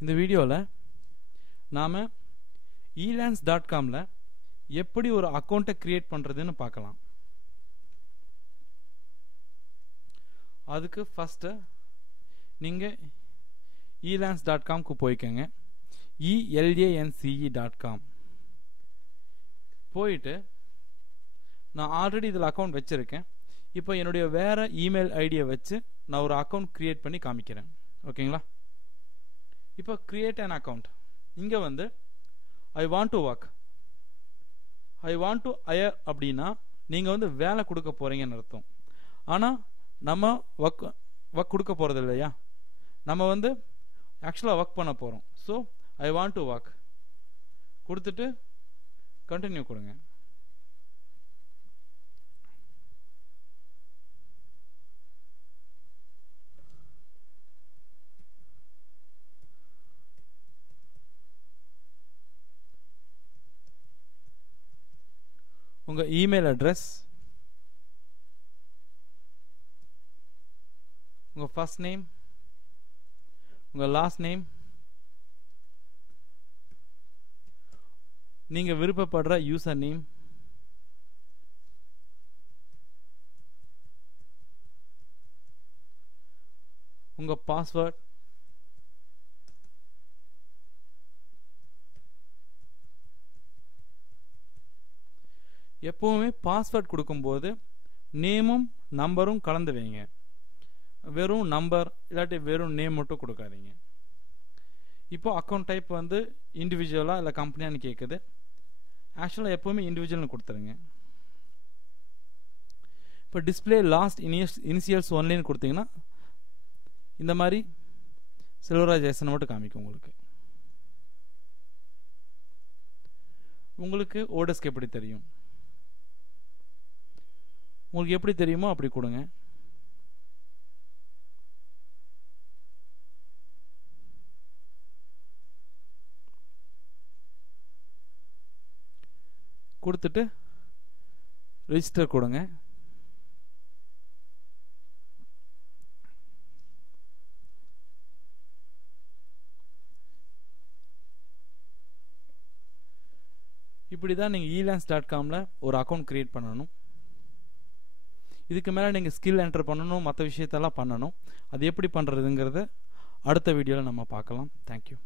இந்த வீடியோவில் நாம் elance.comல எப்படி ஒரு அக்கௌண்ட்டை கிரியேட் பண்ணுறதுன்னு பார்க்கலாம். அதுக்கு ஃபஸ்ட்டு நீங்கள் elance.comக்கு போய்க்கோங்க. elance.com போயிட்டு நான் ஆல்ரெடி இதில் அக்கௌண்ட் வச்சுருக்கேன். இப்போ என்னுடைய வேறு இமெயில் ஐடியை வச்சு நான் ஒரு அக்கௌண்ட் க்ரியேட் பண்ணி காமிக்கிறேன். ஓகேங்களா? இப்போ கிரியேட் அன் அக்கௌண்ட். இங்கே வந்து I want to work, I want to higher அப்படின்னா நீங்கள் வந்து வேலை கொடுக்க போகிறீங்கன்னு அர்த்தம். ஆனால் நம்ம ஒர்க் கொடுக்க போகிறது இல்லையா, நம்ம வந்து ஆக்சுவலாக ஒர்க் பண்ண போகிறோம். So I want to work கொடுத்துட்டு கண்டினியூ கொடுங்க. உங்கள் இமெயில் அட்ரஸ், உங்கள் ஃபர்ஸ்ட் நேம், உங்கள் லாஸ்ட் நேம், நீங்கள் விருப்பப்படுற யூசர் நேம், உங்கள் பாஸ்வேர்ட், எப்போவுமே பாஸ்வேர்ட் கொடுக்கும்போது நேமும் நம்பரும் கலந்து வைங்க. வெறும் நம்பர் இல்லாட்டி வெறும் நேம் மட்டும் கொடுக்காதீங்க. இப்போ அக்கௌண்ட் டைப் வந்து இண்டிவிஜுவலாக இல்லை கம்பெனியான்னு கேட்குது. ஆக்சுவலாக எப்போவுமே இண்டிவிஜுவல்னு கொடுத்துருங்க. இப்போ டிஸ்பிளே லாஸ்ட் இனிஷியல்ஸ் ஒன்லின்னு கொடுத்தீங்கன்னா இந்த மாதிரி செல்வராஜேசன் மட்டும் காமிக்கும். உங்களுக்கு ஓடஸ்க்கு எப்படி தெரியும், உங்களுக்கு எப்படி தெரியுமோ அப்படி கொடுங்க. கொடுத்துட்டு ரெஜிஸ்டர் கொடுங்க. இப்படி தான் நீங்கள் elance.comல ஒரு அக்கௌண்ட் கிரியேட் பண்ணணும். இதுக்கு மேலே நீங்கள் ஸ்கில் என்டர் பண்ணணும், மற்ற விஷயத்தெல்லாம் பண்ணணும். அது எப்படி பண்ணுறதுங்கிறத அடுத்த வீடியோவில் நம்ம பார்க்கலாம். தேங்க்யூ.